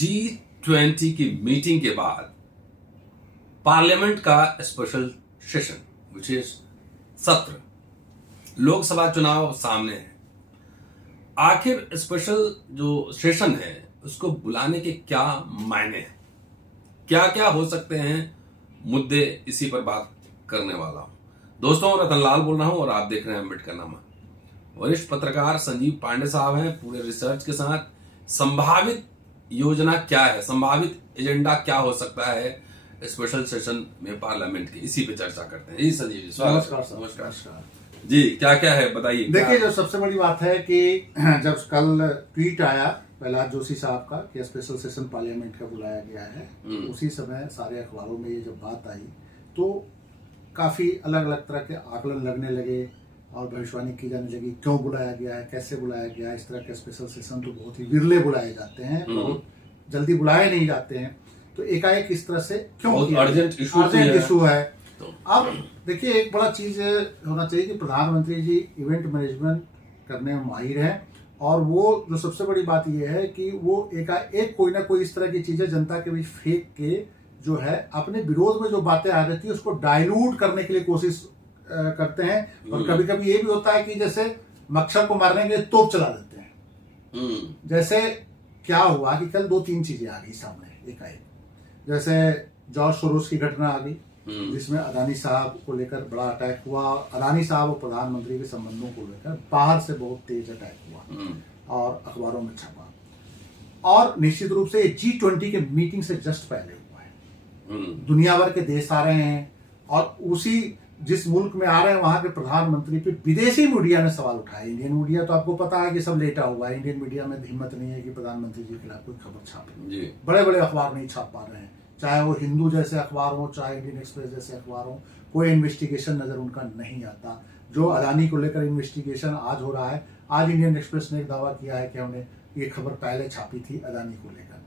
G20 की meeting के बाद पार्लियामेंट का स्पेशल सेशन विच इज सत्र, लोकसभा चुनाव सामने है। आखिर स्पेशल जो सेशन है उसको बुलाने के क्या मायने हैं, क्या क्या हो सकते हैं मुद्दे, इसी पर बात करने वाला हूं। दोस्तों, रतनलाल बोल रहा हूं और आप देख रहे हैं अम्बेडकरनामा। वरिष्ठ पत्रकार संजीव पांडे साहब हैं पूरे रिसर्च के साथ। संभावित योजना क्या है, संभावित एजेंडा क्या हो सकता है स्पेशल सेशन में पार्लियामेंट की, इसी पे चर्चा करते हैं। जी संजीव जी, स्वागत। नमस्कार जी, क्या क्या है बताइए। देखिए, जो सबसे बड़ी बात है कि जब कल ट्वीट आया प्रहलाद जोशी साहब का कि स्पेशल सेशन पार्लियामेंट का बुलाया गया है, उसी समय सारे अखबारों में ये जब बात आई तो काफी अलग अलग तरह के आकलन लगने लगे और भविष्यवाणी की जाने लगी, क्यों बुलाया गया है, कैसे बुलाया गया है। इस तरह के स्पेशल सेशन तो बहुत ही विरले बुलाए जाते हैं, बहुत जल्दी बुलाए नहीं जाते हैं। तो एकाएक इस तरह से क्यों, अर्जेंट इशू है। तो अब देखिए, एक बड़ा चीज होना चाहिए कि प्रधानमंत्री जी इवेंट मैनेजमेंट करने में माहिर हैं, और वो जो सबसे बड़ी बात यह है कि वो एकाएक कोई ना कोई इस तरह की चीजें जनता के बीच फेंक के जो है अपने विरोध में जो बातें आ रही थी उसको डाइल्यूट करने के लिए कोशिश करते हैं। और कभी कभी ये भी होता है कि जैसे मच्छर को मारने के लिए तोप चला देते हैं। जैसे क्या हुआ कि कल 2-3 चीजें आ गई सामने एकाएक। जैसे जॉर्ज सोरोस की घटना आ गई, जिसमें अदानी साहब को लेकर बड़ा अटैक हुआ। अदानी साहब और प्रधानमंत्री के संबंधों को लेकर बाहर से बहुत तेज अटैक हुआ और अखबारों में छपा। और निश्चित रूप से G20 के मीटिंग से जस्ट पहले हुआ है। दुनिया भर के देश आ रहे हैं और उसी जिस मुल्क में आ रहे हैं वहां के प्रधानमंत्री पे विदेशी मीडिया ने सवाल उठाए। इंडियन मीडिया तो आपको पता है कि सब लेटा हुआ है। इंडियन मीडिया में हिम्मत नहीं है कि प्रधानमंत्री जी के खिलाफ कोई खबर छापे। बड़े बड़े अखबार नहीं छाप पा रहे हैं, चाहे वो हिंदू जैसे अखबार हो, चाहे इंडियन एक्सप्रेस जैसे अखबार हो। कोई इन्वेस्टिगेशन नजर उनका नहीं आता। जो अदानी को लेकर इन्वेस्टिगेशन आज हो रहा है, आज इंडियन एक्सप्रेस ने एक दावा किया है कि हमने ये खबर पहले छापी थी अदानी को लेकर।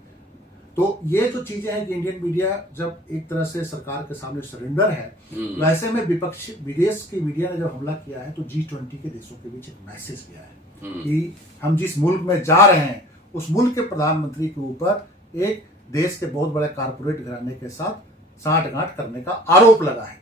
तो ये जो चीजें हैं कि इंडियन मीडिया जब एक तरह से सरकार के सामने सरेंडर है, वैसे में विपक्ष विदेश की मीडिया ने जब हमला किया है तो G20 के देशों के बीच एक मैसेज गया है कि हम जिस मुल्क में जा रहे हैं उस मुल्क के प्रधानमंत्री के ऊपर एक देश के बहुत बड़े कारपोरेट घराने के साथ साठगांठ करने का आरोप लगा है।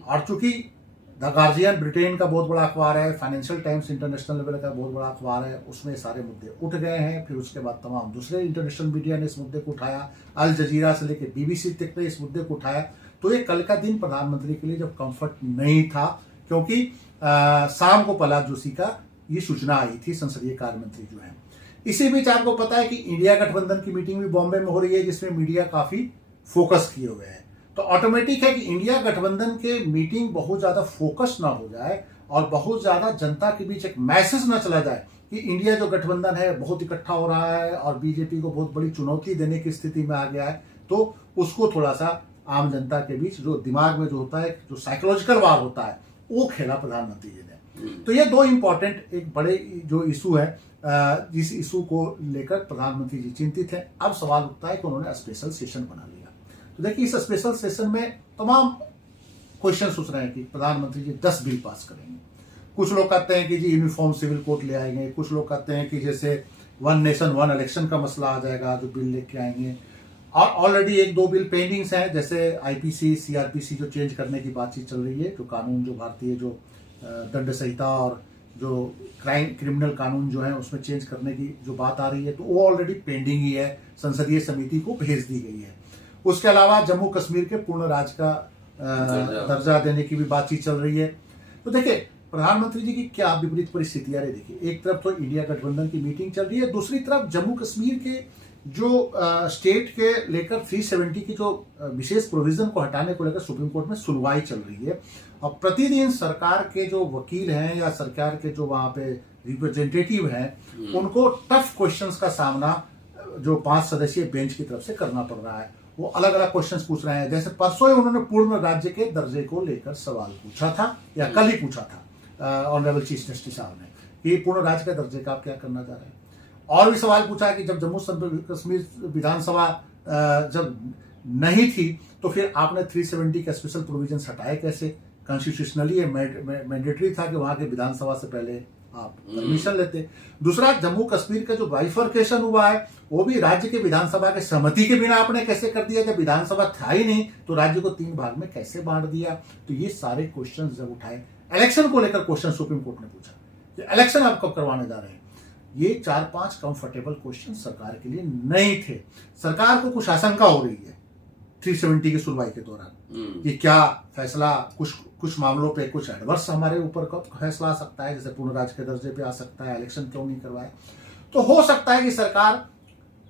और चूंकि द गार्जियन ब्रिटेन का बहुत बड़ा अखबार है, फाइनेंशियल टाइम्स इंटरनेशनल लेवल का बहुत बड़ा अखबार है, उसमें सारे मुद्दे उठ गए हैं। फिर उसके बाद तमाम दूसरे इंटरनेशनल मीडिया ने इस मुद्दे को उठाया, अल जजीरा से लेकर BBC तक ने इस मुद्दे को उठाया। तो ये कल का दिन प्रधानमंत्री के लिए जब कंफर्ट नहीं था, क्योंकि शाम को प्रहलाद जोशी का ये सूचना आई थी, संसदीय कार्य मंत्री जो है। इसी बीच आपको पता है कि इंडिया गठबंधन की मीटिंग भी बॉम्बे में हो रही है, जिसमें मीडिया काफी फोकस किए हुए हैं। तो ऑटोमेटिक है कि इंडिया गठबंधन के मीटिंग बहुत ज्यादा फोकस ना हो जाए और बहुत ज्यादा जनता के बीच एक मैसेज ना चला जाए कि इंडिया जो गठबंधन है बहुत इकट्ठा हो रहा है और बीजेपी को बहुत बड़ी चुनौती देने की स्थिति में आ गया है। तो उसको थोड़ा सा आम जनता के बीच जो दिमाग में जो होता है, जो साइकोलॉजिकल वार होता है, वो खेला प्रधानमंत्री जी ने। तो ये 2 इंपॉर्टेंट एक बड़े जो इशू है, जिस इशू को लेकर प्रधानमंत्री जी चिंतित है। अब सवाल उठता है कि उन्होंने स्पेशल सेशन बना लिया। तो देखिए, इस स्पेशल सेशन में तमाम क्वेश्चन उठ रहे हैं कि प्रधानमंत्री जी 10 बिल पास करेंगे। कुछ लोग कहते हैं कि जी यूनिफॉर्म सिविल कोड ले आएंगे, कुछ लोग कहते हैं कि जैसे 1 नेशन 1 इलेक्शन का मसला आ जाएगा जो बिल लेके आएंगे। और ऑलरेडी 1-2 बिल पेंडिंग्स हैं, जैसे IPC CRPC जो चेंज करने की बातचीत चल रही है, जो कानून जो भारतीय जो दंड संहिता और जो क्रिमिनल कानून जो है उसमें चेंज करने की जो बात आ रही है, तो वो ऑलरेडी पेंडिंग ही है, संसदीय समिति को भेज दी गई है। उसके अलावा जम्मू कश्मीर के पूर्ण राज्य का दर्जा देने की भी बातचीत चल रही है। तो देखिए, प्रधानमंत्री जी की क्या विपरीत परिस्थितियां रही। देखिए, एक तरफ तो इंडिया गठबंधन की मीटिंग चल रही है, दूसरी तरफ जम्मू कश्मीर के जो स्टेट के लेकर 370 की जो विशेष प्रोविजन को हटाने को लेकर सुप्रीम कोर्ट में सुनवाई चल रही है। और प्रतिदिन सरकार के जो वकील हैं या सरकार के जो वहां पे रिप्रेजेंटेटिव हैं, उनको टफ क्वेश्चंस का सामना जो 5 सदस्यीय बेंच की तरफ से करना पड़ रहा है। वो अलग अलग क्वेश्चंस पूछ रहे हैं। जैसे परसों ही उन्होंने पूर्ण राज्य के दर्जे को लेकर सवाल पूछा था, या कल ही पूछा था ऑनरेबल चीफ जस्टिस साहब ने, कि पूर्ण राज्य के दर्जे का आप क्या करना चाह रहे हैं। और भी सवाल पूछा है कि जब जम्मू कश्मीर विधानसभा जब नहीं थी तो फिर आपने 370 के स्पेशल प्रोविजन हटाए कैसे। कॉन्स्टिट्यूशनली मैंडेटरी था कि वहां के विधानसभा से पहले आप परमिशन लेते। दूसरा, जम्मू कश्मीर का जो बाइफर्केशन हुआ है वो भी राज्य के विधानसभा के सहमति के बिना आपने कैसे कर दिया? जब विधानसभा था ही नहीं तो राज्य को 3 भाग में कैसे बांट दिया? तो ये सारे क्वेश्चन जब उठाए, इलेक्शन को लेकर क्वेश्चन सुप्रीम कोर्ट ने पूछा कि इलेक्शन आप कब करवाने जा रहे हैं, ये 4-5 कंफर्टेबल क्वेश्चन सरकार के लिए नहीं थे। सरकार को कुछ आशंका हो रही है 370 की सुनवाई के दौरान कि क्या फैसला कुछ मामलों पे कुछ एडवर्स हमारे ऊपर का फैसला आ सकता है, जैसे पूर्ण राज्य के दर्जे पे आ सकता है, इलेक्शन क्यों नहीं करवाए। तो हो सकता है कि सरकार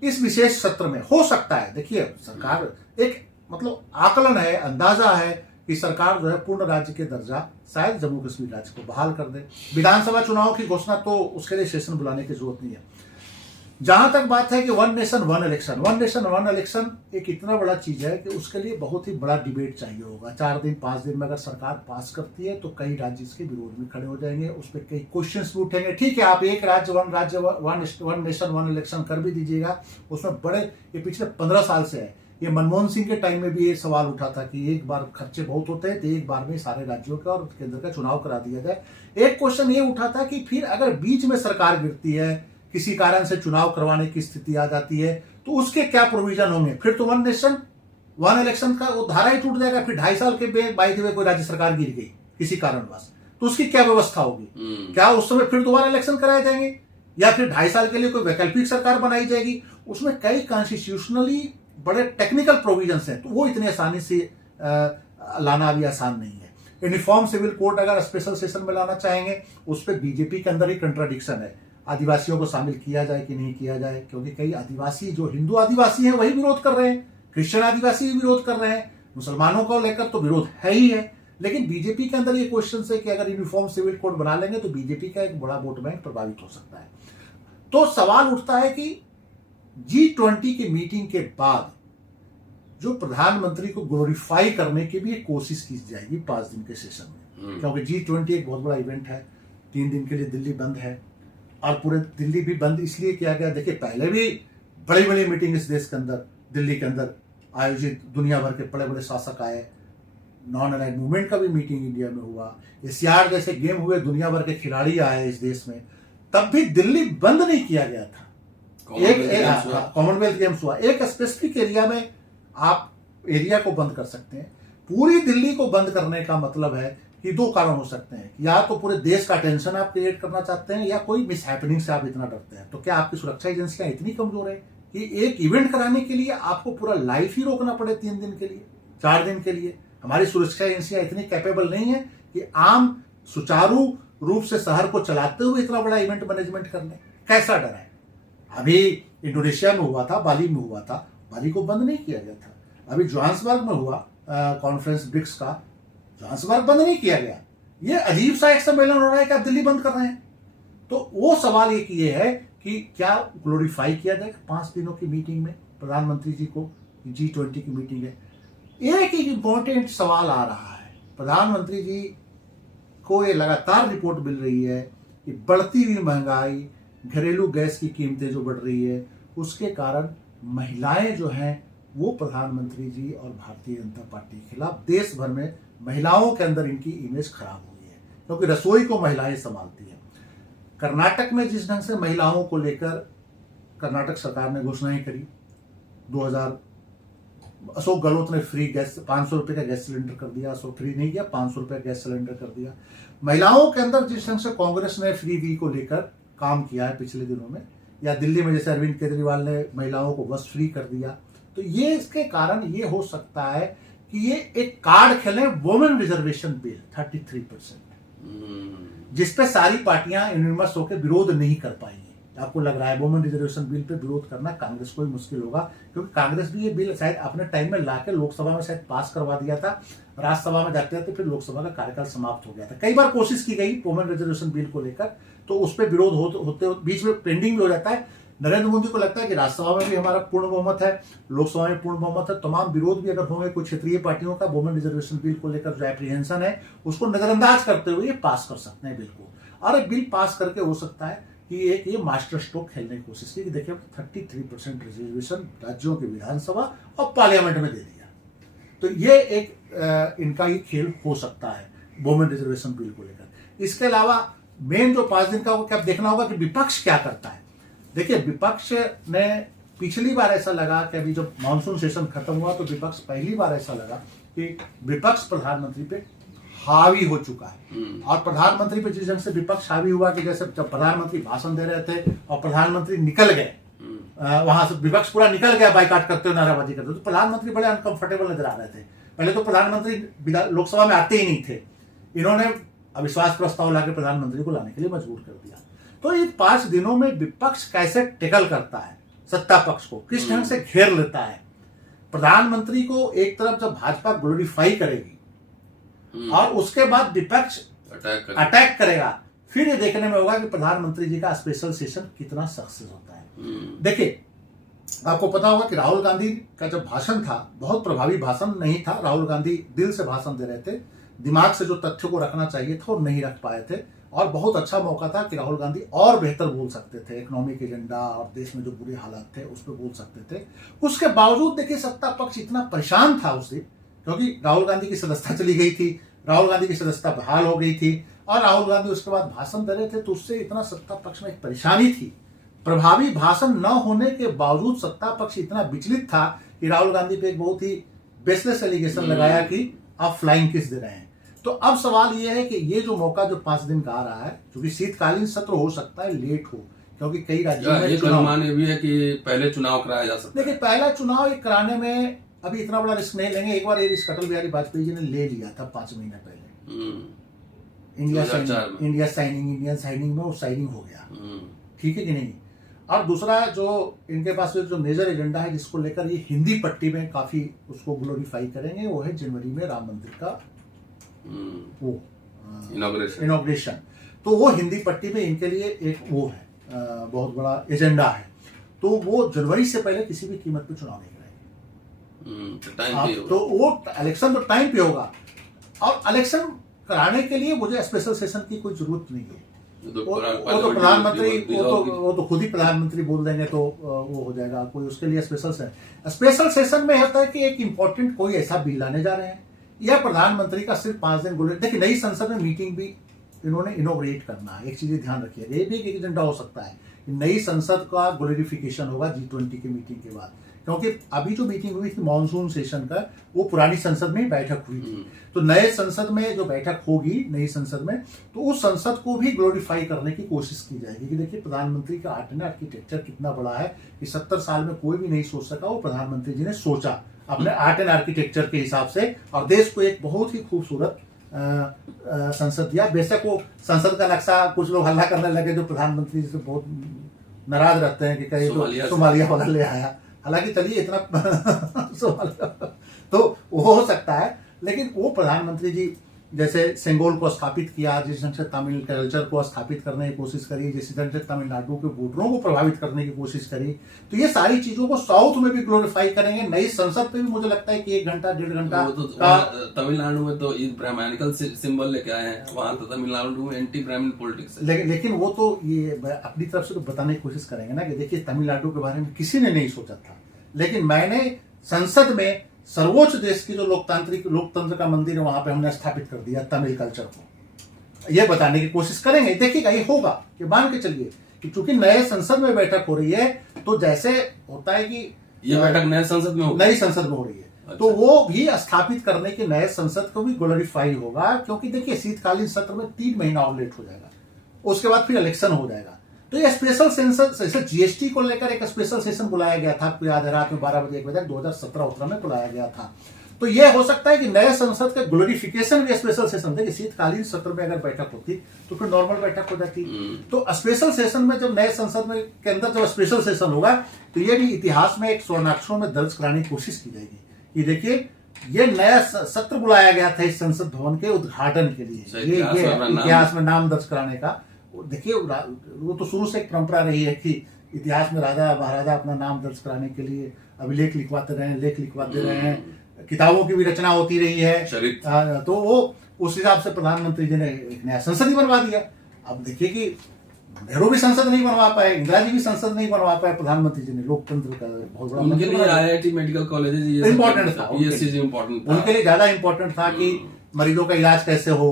इस विशेष सत्र में, हो सकता है, देखिए सरकार एक मतलब आकलन है, अंदाजा है कि सरकार जो है पूर्ण राज्य के दर्जा शायद जम्मू कश्मीर राज्य को बहाल कर दे। विधानसभा चुनाव की घोषणा तो उसके लिए सेशन बुलाने की जरूरत नहीं है। जहां तक बात है कि 1 नेशन 1 इलेक्शन, 1 नेशन 1 इलेक्शन एक इतना बड़ा चीज है कि उसके लिए बहुत ही बड़ा डिबेट चाहिए होगा। 4 दिन 5 दिन में अगर सरकार पास करती है तो कई राज्य इसके विरोध में खड़े हो जाएंगे, उस पर कई क्वेश्चंस भी उठेंगे। ठीक है, आप एक राज्य 1 नेशन 1 इलेक्शन कर भी दीजिएगा, उसमें बड़े, ये पिछले 15 साल से है, ये मनमोहन सिंह के टाइम में भी ये सवाल उठा था कि एक बार खर्चे बहुत होते हैं तो एक बार में सारे राज्यों का और केंद्र का चुनाव करा दिया जाए। एक क्वेश्चन ये उठा था कि फिर अगर बीच में सरकार गिरती है, किसी कारण से चुनाव करवाने की स्थिति आ जाती है, तो उसके क्या प्रोविजन होंगे? फिर तो 1 नेशन 1 इलेक्शन का वो धारा ही टूट जाएगा। फिर 2.5 साल के बाई द वे कोई राज्य सरकार गिर गई किसी कारणवश, तो उसकी क्या व्यवस्था होगी? क्या उस समय फिर दोबारा इलेक्शन कराए जाएंगे या फिर 2.5 साल के लिए कोई वैकल्पिक सरकार बनाई जाएगी? उसमें कई कॉन्स्टिट्यूशनली बड़े टेक्निकल प्रोविजंस हैं, तो वो इतनी आसानी से लाना भी आसान नहीं है। यूनिफॉर्म सिविल कोड अगर स्पेशल सेशन में लाना चाहेंगे, उस पर बीजेपी के अंदर ही कंट्राडिक्शन है। आदिवासियों को शामिल किया जाए कि नहीं किया जाए, क्योंकि कई आदिवासी जो हिंदू आदिवासी हैं वही विरोध कर रहे हैं, क्रिश्चियन आदिवासी भी विरोध कर रहे हैं, मुसलमानों को लेकर तो विरोध है ही है। लेकिन बीजेपी के अंदर ये क्वेश्चन है कि अगर यूनिफॉर्म सिविल कोड बना लेंगे तो बीजेपी का एक बड़ा वोट बैंक प्रभावित हो सकता है। तो सवाल उठता है कि G20 की मीटिंग के बाद जो प्रधानमंत्री को ग्लोरीफाई करने की भी एक कोशिश की जाएगी 5 दिन के सेशन में, क्योंकि G20 एक बहुत बड़ा इवेंट है। 3 दिन के लिए दिल्ली बंद है, और पूरे दिल्ली भी बंद इसलिए किया गया, देखिए पहले भी बड़ी बड़ी मीटिंग इस देश के अंदर, दिल्ली के अंदर आयोजित, दुनिया भर के बड़े बड़े शासक आए, नॉन अलाइड मूवमेंट का भी मीटिंग इंडिया में हुआ, एशियाड जैसे गेम हुए, दुनिया भर के खिलाड़ी आए इस देश में, तब भी दिल्ली बंद नहीं किया गया था। कॉमनवेल्थ गेम्स हुआ, एक स्पेसिफिक एरिया में आप एरिया को बंद कर सकते हैं। पूरी दिल्ली को बंद करने का मतलब है कि 2 कारण हो सकते हैं, या तो पूरे देश का टेंशन आप क्रिएट करना चाहते हैं, या कोई मिसहैपनिंग से आप इतना डरते हैं। तो क्या आपकी सुरक्षा एजेंसियां इतनी कमजोर है कि एक इवेंट कराने के लिए आपको पूरा लाइफ ही रोकना पड़े 3 दिन के लिए, 4 दिन के लिए? हमारी सुरक्षा एजेंसियां इतनी कैपेबल नहीं है कि आम सुचारू रूप से शहर को चलाते हुए इतना बड़ा इवेंट मैनेजमेंट कर लें। कैसा डर है? अभी इंडोनेशिया में हुआ था, बाली में हुआ था, बाली को बंद नहीं किया गया था। अभी जोहान्सबर्ग में हुआ कॉन्फ्रेंस ब्रिक्स का, जोहान्सबर्ग बंद नहीं किया गया। ये अजीब सा एक सम्मेलन हो रहा है कि आप दिल्ली बंद कर रहे हैं। तो वो सवाल एक ये है कि क्या ग्लोरीफाई किया जाएगा 5 दिनों की मीटिंग में प्रधानमंत्री जी को? G20 की मीटिंग है। एक इंपॉर्टेंट सवाल आ रहा है, प्रधानमंत्री जी को ये लगातार रिपोर्ट मिल रही है कि बढ़ती हुई महंगाई, घरेलू गैस की कीमतें जो बढ़ रही है, उसके कारण महिलाएं जो हैं वो प्रधानमंत्री जी और भारतीय जनता पार्टी के खिलाफ देश भर में महिलाओं के अंदर इनकी इमेज खराब हुई है, क्योंकि रसोई को महिलाएं संभालती हैं। कर्नाटक में जिस ढंग से महिलाओं को लेकर कर्नाटक सरकार ने घोषणाएं करी, 2000 अशोक गहलोत ने फ्री गैस 500 रुपए का गैस सिलेंडर कर दिया, अशोक फ्री नहीं किया, 500 रुपए गैस सिलेंडर कर दिया। महिलाओं के अंदर जिस ढंग से कांग्रेस ने फ्री वील को लेकर काम किया है पिछले दिनों में, या दिल्ली में जैसे अरविंद केजरीवाल ने महिलाओं को बस फ्री कर दिया, तो ये इसके कारण ये हो सकता है कि ये एक कार्ड खेले वुमेन रिजर्वेशन बिल 33%, जिसपे सारी पार्टियां यूनिमस होकर विरोध नहीं कर पाएंगी। आपको लग रहा है वुमेन रिजर्वेशन बिल पे विरोध करना कांग्रेस को ही मुश्किल होगा, क्योंकि कांग्रेस भी ये बिल शायद अपने टाइम में लाके लोकसभा में शायद पास करवा दिया था, राज्यसभा में जाते जाते फिर लोकसभा का कार्यकाल समाप्त हो गया था। कई बार कोशिश की गई वुमेन रिजर्वेशन बिल को लेकर, तो उस पर विरोध होते बीच में पेंडिंग भी हो जाता है। नरेंद्र मोदी को लगता है कि राज्यसभा में भी हमारा पूर्ण बहुमत है, लोकसभा में पूर्ण बहुमत है, तमाम विरोध भी अगर होंगे कुछ क्षेत्रीय पार्टियों का वुमेन रिजर्वेशन बिल को लेकर जो एप्रीहेंशन है उसको नजरअंदाज करते हुए ये पास कर सकते हैं बिल को। और एक बिल पास करके हो सकता है कि एक ये मास्टर स्ट्रोक खेलने की कोशिश की कि देखिए 33% रिजर्वेशन राज्यों के विधानसभा और पार्लियामेंट में दे दिया, तो ये एक इनका ये खेल हो सकता है वुमेन रिजर्वेशन बिल को लेकर। इसके अलावा मेन जो 5 दिन का वो क्या देखना होगा कि विपक्ष क्या करता है। देखिए विपक्ष ने पिछली बार ऐसा लगा कि अभी जब मानसून सेशन खत्म हुआ तो विपक्ष पहली बार ऐसा लगा कि विपक्ष प्रधानमंत्री पे हावी हो चुका है। और प्रधानमंत्री पे जिस ढंग से विपक्ष हावी हुआ कि जैसे जब प्रधानमंत्री भाषण दे रहे थे और प्रधानमंत्री निकल गए वहां से, विपक्ष पूरा निकल गया बाइकाट करते हुए, नाराबाजी करते हुए, तो प्रधानमंत्री बड़े अनकंफर्टेबल नजर आ रहे थे। पहले तो प्रधानमंत्री लोकसभा में आते ही नहीं थे, इन्होंने अविश्वास प्रस्ताव लाके प्रधानमंत्री को लाने के लिए मजबूर कर दिया। तो ये 5 दिनों में विपक्ष कैसे टेकल करता है सत्ता पक्ष को, किस ढंग से घेर लेता है। प्रधानमंत्री को एक तरफ जब भाजपा ग्लोरीफाई करेगी और उसके बाद विपक्ष अटैक करेगा, फिर ये देखने में होगा कि प्रधानमंत्री जी का स्पेशल सेशन कितना सक्सेस होता है। देखिए आपको पता होगा कि राहुल गांधी का जब भाषण था बहुत प्रभावी भाषण नहीं था। राहुल गांधी दिल से भाषण दे रहे थे, दिमाग से जो तथ्यों को रखना चाहिए था वो नहीं रख पाए थे, और बहुत अच्छा मौका था कि राहुल गांधी और बेहतर बोल सकते थे, इकोनॉमिक एजेंडा और देश में जो बुरे हालात थे उस पर बोल सकते थे। उसके बावजूद देखिए सत्ता पक्ष इतना परेशान था उस दिन, क्योंकि राहुल गांधी की सदस्यता चली गई थी, राहुल गांधी की सदस्यता बहाल हो गई थी और राहुल गांधी उसके बाद भाषण दे रहे थे, तो उससे इतना सत्ता पक्ष में एक परेशानी थी। प्रभावी भाषण न होने के बावजूद सत्ता पक्ष इतना विचलित था कि राहुल गांधी पे एक बहुत ही बेसलेस एलिगेशन लगाया कि आप फ्लाइंग किस दे रहे हैं। तो अब सवाल यह है कि ये जो मौका जो 5 दिन का आ रहा है, क्योंकि शीतकालीन सत्र हो सकता है लेट हो, क्योंकि कई राज्यों में अनुमान ये भी है कि पहले चुनाव कराया जा सकता है। देखिए पहला चुनाव एक कराने में अभी इतना बड़ा रिस्क नहीं लेंगे। एक बार ये रिस्क अटल बिहारी वाजपेयी जी ने ले लिया था 5 महीने पहले। इंडियन साइनिंग में वो साइनिंग हो गया, ठीक है कि नहीं। और दूसरा जो इनके पास जो मेजर एजेंडा है जिसको लेकर ये हिंदी पट्टी में काफी उसको ग्लोरीफाई करेंगे, वो है जनवरी में राम मंदिर का वो इनॉग्रेशन। तो वो हिंदी पट्टी में इनके लिए एक वो है बहुत बड़ा एजेंडा है। तो वो जनवरी से पहले किसी भी कीमत पे चुनाव नहीं कराएंगे। तो वो इलेक्शन तो टाइम पे होगा, और इलेक्शन कराने के लिए मुझे स्पेशल सेशन की कोई जरूरत नहीं है। वो तो प्रधानमंत्री वो तो खुद ही प्रधानमंत्री बोल देंगे तो वो हो जाएगा। कोई उसके लिए स्पेशल सेशन में होता है कि एक इंपॉर्टेंट कोई ऐसा बिल लाने जा रहे हैं, या प्रधानमंत्री का सिर्फ 5 दिन गोले। देखिए नई संसद में मीटिंग भी इन्होंने इनोग्रेट करना है, एक चीज ध्यान रखिएगा, ये भी एक एजेंडा हो सकता है। नई संसद का ग्लोरिफिकेशन होगा G20 की मीटिंग के बाद, क्योंकि अभी जो मीटिंग हुई थी मानसून सेशन का वो पुरानी संसद में ही बैठक हुई थी। तो नए संसद में जो बैठक होगी नई संसद में, तो उस संसद को भी ग्लोरीफाई करने की कोशिश की जाएगी कि देखिए प्रधानमंत्री का आर्किटेक्चर कितना बड़ा है कि 70 साल में कोई भी नहीं सोच सका, वो प्रधानमंत्री जी ने सोचा अपने आर्ट एंड आर्किटेक्चर के हिसाब से, और देश को एक बहुत ही खूबसूरत संसद दिया। बेशक वो संसद का नक्शा कुछ लोग हल्ला करने लगे जो प्रधानमंत्री जी से बहुत नाराज रहते हैं कि कहीं तो सोमालिया वाला ले आया। हालांकि चलिए इतना तो वो हो सकता है, लेकिन वो प्रधानमंत्री जी जैसे सेंगोल को स्थापित किया, जिस ढंग से तमिल कल्चर को स्थापित करने की कोशिश करी, जिस ढंग से तमिलनाडु के वोटरों को प्रभावित करने की कोशिश करी, तो ये सारी चीजों को साउथ में भी ग्लोरीफाई करेंगे। नई संसद पे भी मुझे लगता है कि 1 घंटा 1.5 घंटा तमिलनाडु में तो ब्राह्मणिकल सिंबल लेके आए हैं, वहां तो तमिलनाडु में एंटी ब्राह्मण पॉलिटिक्स है। लेकिन वो तो ये अपनी तरफ से तो बताने की कोशिश करेंगे ना कि देखिए तमिलनाडु के बारे में किसी ने नहीं सोचा था, लेकिन मैंने संसद में सर्वोच्च देश की जो लोकतंत्र का मंदिर है वहां पे हमने स्थापित कर दिया तमिल कल्चर को, ये बताने की कोशिश करेंगे। देखिएगा ये होगा कि मान के चलिए कि चूंकि नए संसद में बैठक हो रही है, तो जैसे होता है कि ये बैठक नए संसद में हो रही है अच्छा। तो वो भी स्थापित करने के नए संसद को भी ग्लोरीफाई होगा, क्योंकि देखिए शीतकालीन सत्र में 3 महीना और लेट हो जाएगा, उसके बाद फिर इलेक्शन हो जाएगा। तो ये स्पेशल सेशन जीएसटी को लेकर एक स्पेशल सेशन बुलाया गया था, आपको याद है रात में 12 बजे 1 बजे 2017-18 में बुलाया गया था। तो ये हो सकता है कि नए संसद का ग्लोरिफिकेशन भी स्पेशल सेशन, देखिए शीतकालीन सत्र में अगर बैठक होती तो फिर नॉर्मल बैठक हो जाती। तो स्पेशल सेशन में जब नए संसद में के अंदर जब स्पेशल सेशन होगा, तो ये भी इतिहास में एक स्वर्णाक्षरों में दर्ज कराने की कोशिश की जाएगी कि देखिए ये नया सत्र बुलाया गया था इस संसद भवन के उद्घाटन के लिए, ये इतिहास में नाम दर्ज कराने का। देखिए वो तो शुरू से एक परंपरा रही है कि इतिहास में राजा महाराजा अपना नाम दर्ज कराने के लिए अभिलेख लिखवाते रहे हैं, लेख लिखवाते रहे हैं, किताबों की भी रचना होती रही है। तो वो उस हिसाब से प्रधानमंत्री जी ने एक नया संसद ही बनवा दिया। अब देखिए कि नेहरू भी संसद नहीं बनवा पाए, इंदिरा जी भी संसद नहीं बनवा पाए, प्रधानमंत्री जी ने लोकतंत्र का बहुत बड़ा उनके लिए IIT मेडिकल कॉलेज इंपॉर्टेंट था, उनके लिए ज्यादा इंपॉर्टेंट था कि मरीजों का इलाज कैसे हो।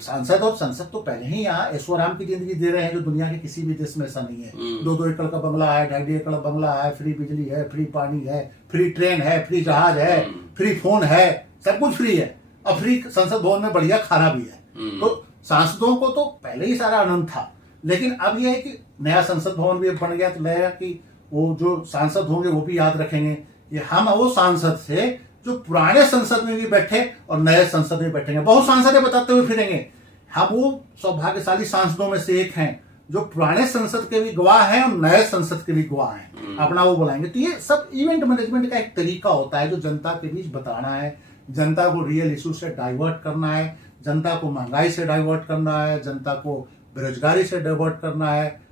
सांसद और संसद तो पहले ही यहाँ ऐशोआराम की जिंदगी दे रहे हैं, जो दुनिया के किसी भी देश में ऐसा नहीं है। 2-2 एकड़ का बंगला है, 2.5 एकड़ बंगला है, फ्री बिजली है, फ्री पानी है, फ्री ट्रेन है, फ्री जहाज है, फ्री फोन है, सब कुछ फ्री है। अब फ्री संसद भवन में बढ़िया खाना भी है। तो सांसदों को तो पहले ही सारा आनंद था, लेकिन अब यह है कि नया संसद भवन भी बन गया, तो लगेगा कि वो जो सांसद होंगे वो भी याद रखेंगे कि हम वो सांसद थे जो पुराने संसद में भी बैठे और नए संसद में बैठेंगे। बहुत सांसद बताते हुए फिरेंगे, हम वो सौभाग्यशाली सांसदों में से एक हैं जो पुराने संसद के भी गवाह हैं और नए संसद के भी गवाह हैं, अपना वो बुलाएंगे। तो ये सब इवेंट मैनेजमेंट का एक तरीका होता है जो जनता के बीच बताना है, जनता को रियल इशू से डाइवर्ट करना है, जनता को महंगाई से डाइवर्ट करना है, जनता को बेरोजगारी से डाइवर्ट करना है,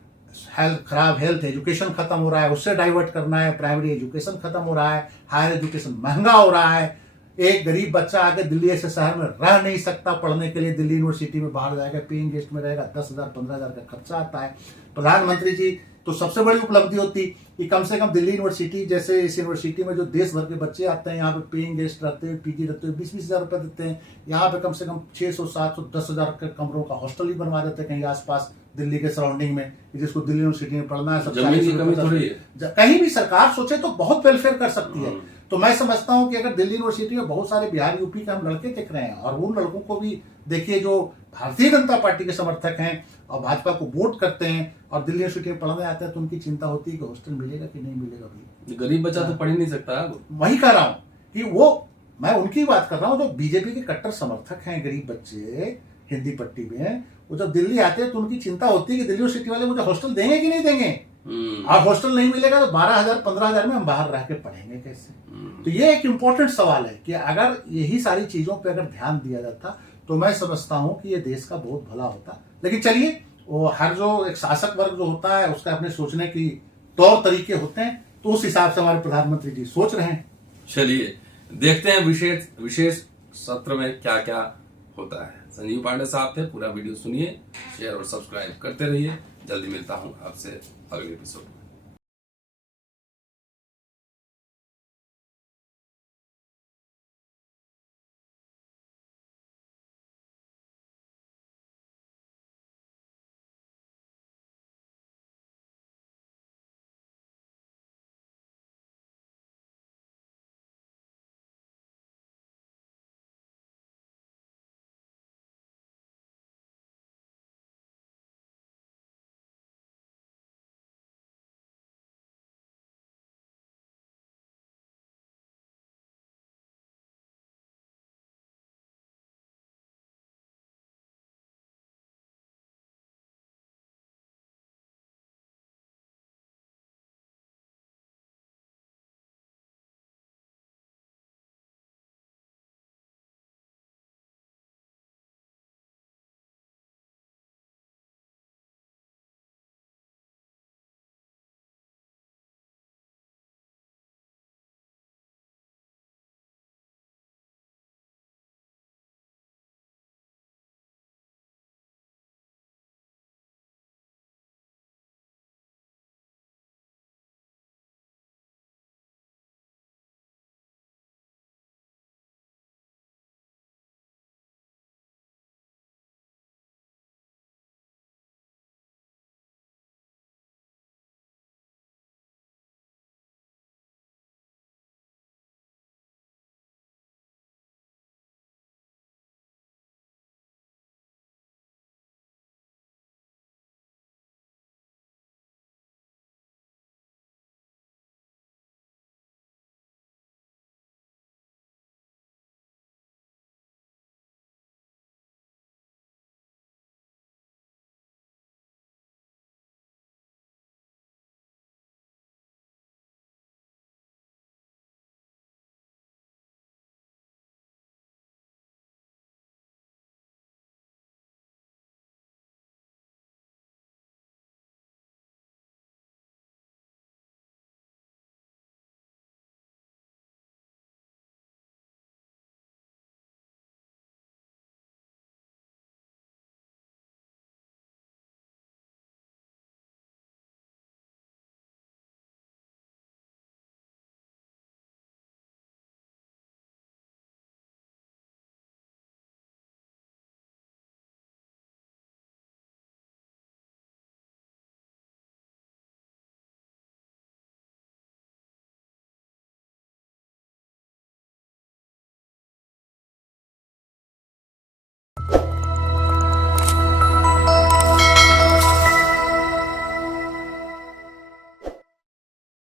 खराब हेल्थ एजुकेशन खत्म हो रहा है उससे डाइवर्ट करना है, प्राइमरी एजुकेशन खत्म हो रहा है, हायर एजुकेशन महंगा हो रहा है। एक गरीब बच्चा आके दिल्ली ऐसे शहर में रह नहीं सकता पढ़ने के लिए, दिल्ली यूनिवर्सिटी में बाहर जाएगा, पेइंग गेस्ट में रहेगा, 10,000-15,000 का खर्चा आता है। प्रधानमंत्री जी तो सबसे बड़ी उपलब्धि होती कि कम से कम दिल्ली यूनिवर्सिटी जैसे इस यूनिवर्सिटी में जो देश भर के बच्चे आते हैं, यहाँ पे पेइंग गेस्ट रहते हैं, पीजी रहते हैं, 20-20 हजार रुपए देते हैं। यहाँ पे कम से कम 600-700 10,000 के कमरों का हॉस्टल ही बनवा देते हैं कहीं आसपास दिल्ली के सराउंडिंग में, जिसको दिल्ली यूनिवर्सिटी में पढ़ना है। सब कहीं भी सरकार सोचे तो बहुत वेलफेयर कर सकती है। तो मैं समझता हूं कि अगर दिल्ली यूनिवर्सिटी में बहुत सारे बिहार यूपी के हम लड़के दिख रहे हैं और उन लड़कों को भी देखिए जो भारतीय जनता पार्टी के समर्थक हैं और भाजपा को वोट करते हैं और दिल्ली यूनिवर्सिटी में पढ़ने आते हैं, तो उनकी चिंता होती है कि हॉस्टल मिलेगा कि नहीं मिलेगा। भाई गरीब बच्चा तो पढ़ ही नहीं सकता। वही कह रहा हूं कि वो मैं उनकी बात कर रहा हूं जो बीजेपी के कट्टर समर्थक हैं, गरीब बच्चे हिंदी पट्टी में, वो जब दिल्ली आते हैं तो उनकी चिंता होती है कि दिल्ली यूनिवर्सिटी वाले मुझे हॉस्टल देंगे कि नहीं देंगे, और हॉस्टल नहीं मिलेगा तो 12,000-15,000 में हम बाहर रह के पढ़ेंगे कैसे। तो ये एक इंपॉर्टेंट सवाल है कि अगर यही सारी चीजों पे अगर ध्यान दिया जाता तो मैं समझता हूं कि ये देश का बहुत भला होता। लेकिन चलिए, वो हर जो एक शासक वर्ग जो होता है उसका अपने सोचने की तौर तरीके होते हैं, तो उस हिसाब से हमारे प्रधानमंत्री जी सोच रहे हैं। चलिए देखते हैं विशेष सत्र में क्या क्या होता है। संजीव पांडे साहब थे, पूरा वीडियो सुनिए, शेयर और सब्सक्राइब करते रहिए। जल्दी मिलता हूं आपसे अगले एपिसोड में।